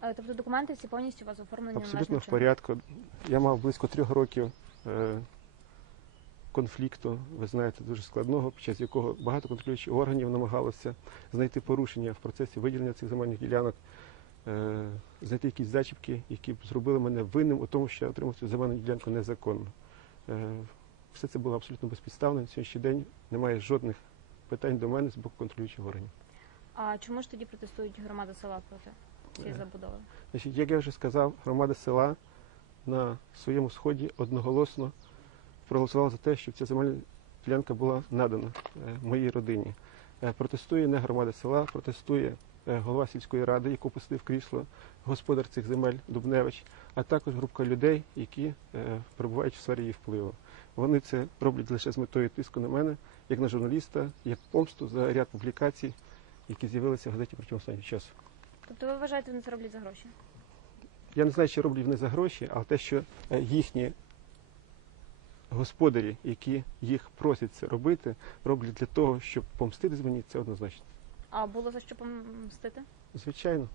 Тобто документи всі повністю у вас оформлені Абсолютно в порядку. Я мав близько трьох років е, конфлікту, ви знаєте, дуже складного, під час якого багато контролюючих органів намагалося знайти порушення в процесі виділення цих земельних ділянок, е, знайти якісь зачіпки, які б зробили мене винним у тому, що я отримав цю земельну ділянку незаконно. Е, все це було абсолютно безпідставно. На сьогоднішній день немає жодних питань до мене з боку контролюючих органів. А чому ж тоді протестують громада села проти цієї Е, забудови? Значить, як я вже сказав, громада села на своєму сході одноголосно проголосувала за те, щоб ця земельна ділянка була надана е, моїй родині. Е, Протестує не громада села, протестує голова сільської ради, яку посадив крісло, господар цих земель Дубневич, а також група людей, які перебувають в сфері її впливу. Вони це роблять лише з метою тиску на мене, як на журналіста, як помсту за ряд публікацій, які з'явилися в газеті протягом останнього часу. Тобто ви вважаєте, вони це роблять за гроші? Я не знаю, чи роблять вони за гроші, але те, що е, їхні господарі, які їх просять це робити, роблять для того, щоб помститись мені, це однозначно. А було за що помстити? Звичайно,